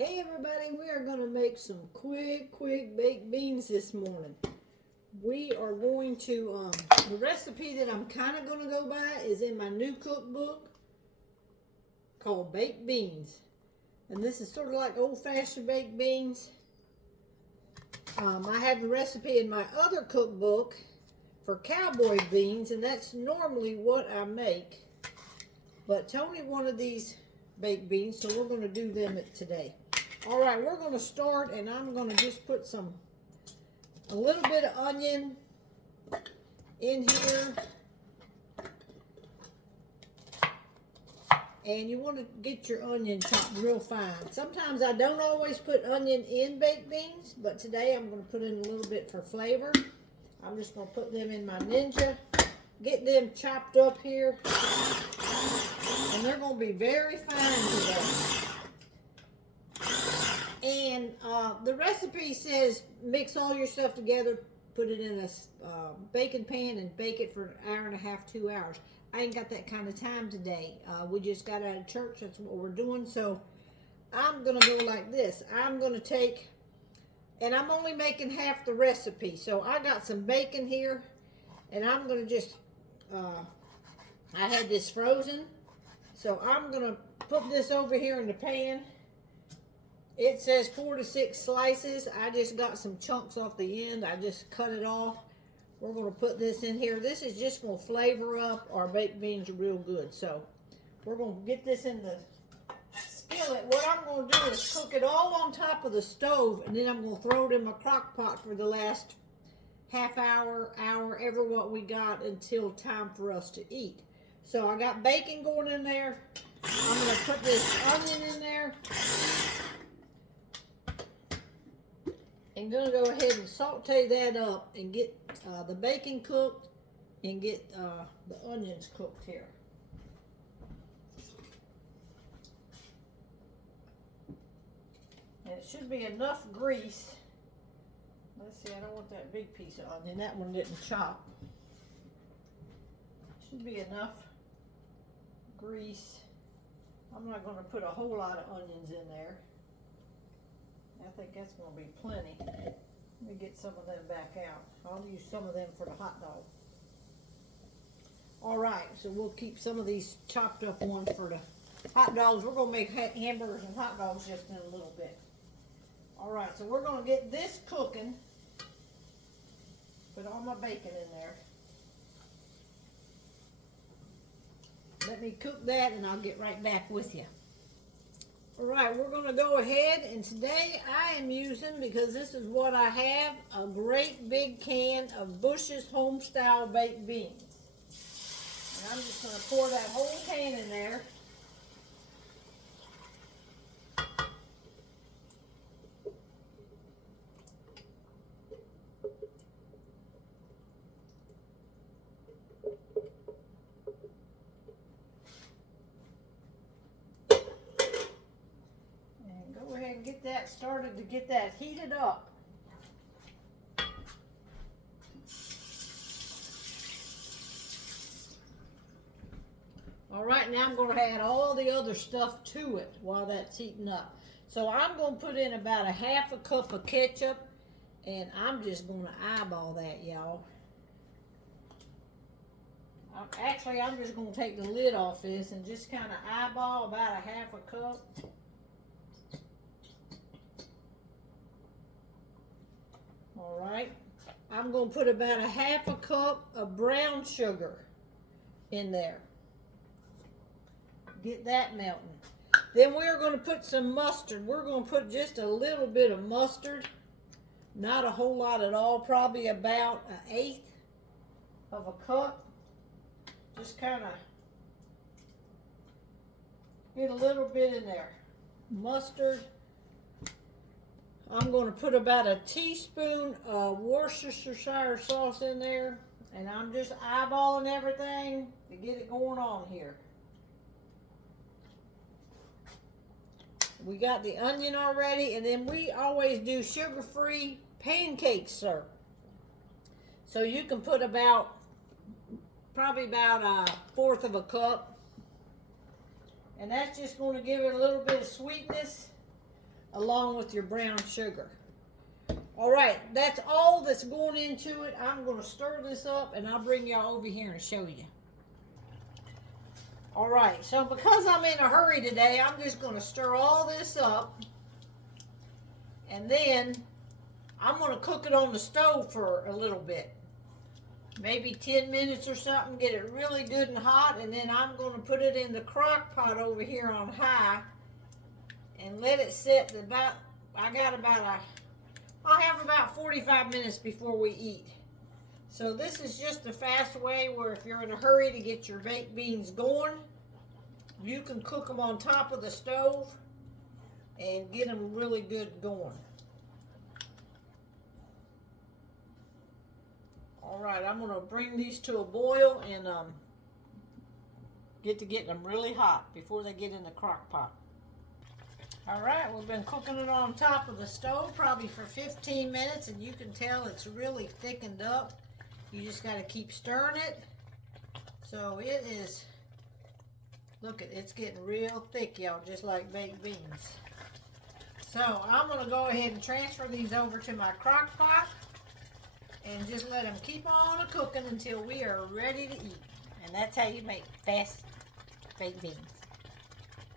Hey everybody, we are going to make some quick baked beans this morning. We are going to, the recipe that I'm kind of going to go by is in my new cookbook called Baked Beans. And this is sort of like old-fashioned baked beans. I have the recipe in my other cookbook for cowboy beans, and that's normally what I make. But Tony wanted these baked beans, so we're going to do them today. All right, we're going to start, and I'm going to just put a little bit of onion in here. And you want to get your onion chopped real fine. Sometimes I don't always put onion in baked beans, but today I'm going to put in a little bit for flavor. I'm just going to put them in my Ninja, get them chopped up here, and they're going to be very fine today. And the recipe says mix all your stuff together, put it in a baking pan, and bake it for an hour and a half, 2 hours. I ain't got that kind of time today. We just got out of church. That's what we're doing. So I'm going to go like this. I'm going to take, and I'm only making half the recipe. So I got some bacon here, and I'm going to just, I had this frozen. So I'm going to put this over here in the pan. It says 4 to 6 slices. I just got some chunks off the end. I just cut it off. We're going to put this in here. This is just going to flavor up our baked beans real good. So we're going to get this in the skillet. What I'm going to do is cook it all on top of the stove, and then I'm going to throw it in my crock pot for the last half hour, ever what we got until time for us to eat. So I got bacon going in there. I'm going to put this onion in there. I'm going to go ahead and saute that up and get the bacon cooked and get the onions cooked here. And it should be enough grease. Let's see, I don't want that big piece of onion. That one didn't chop. Should be enough grease. I'm not going to put a whole lot of onions in there. I think that's going to be plenty. Let me get some of them back out. I'll use some of them for the hot dog. All right, so we'll keep some of these chopped up ones for the hot dogs. We're going to make hamburgers and hot dogs just in a little bit. All right, so we're going to get this cooking. Put all my bacon in there. Let me cook that, and I'll get right back with you. All right, we're going to go ahead, and today I am using, because this is what I have, a great big can of Bush's Homestyle baked beans. And I'm just going to pour that whole can in there. Get that started to get that heated up. All right, now I'm going to add all the other stuff to it while that's heating up. So I'm going to put in about a half a cup of ketchup, and I'm just going to eyeball that, y'all. Actually, I'm just going to take the lid off this and just kind of eyeball about a half a cup. All right, I'm going to put about a half a cup of brown sugar in there. Get that melting. Then we're going to put some mustard. We're going to put just a little bit of mustard. Not a whole lot at all, probably about 1/8 of a cup. Just kind of get a little bit in there. Mustard. I'm going to put about a teaspoon of Worcestershire sauce in there, and I'm just eyeballing everything to get it going on here. We got the onion already, and then we always do sugar-free pancake syrup. So you can put probably about 1/4 of a cup. And that's just going to give it a little bit of sweetness. along with your brown sugar. All right, that's all that's going into it. I'm going to stir this up and I'll bring y'all over here and show you. All right, so because I'm in a hurry today, I'm just going to stir all this up. And then I'm going to cook it on the stove for a little bit. Maybe 10 minutes or something, get it really good and hot. And then I'm going to put it in the crock pot over here on high and let it sit about, I'll have about 45 minutes before we eat. So this is just a fast way where if you're in a hurry to get your baked beans going, you can cook them on top of the stove and get them really good going. All right, I'm going to bring these to a boil and get them really hot before they get in the crock pot. All right, we've been cooking it on top of the stove probably for 15 minutes, and you can tell it's really thickened up. You just got to keep stirring it. So it is, look, it's getting real thick, y'all, just like baked beans. So I'm going to go ahead and transfer these over to my crock pot and just let them keep on cooking until we are ready to eat. And that's how you make fast baked beans.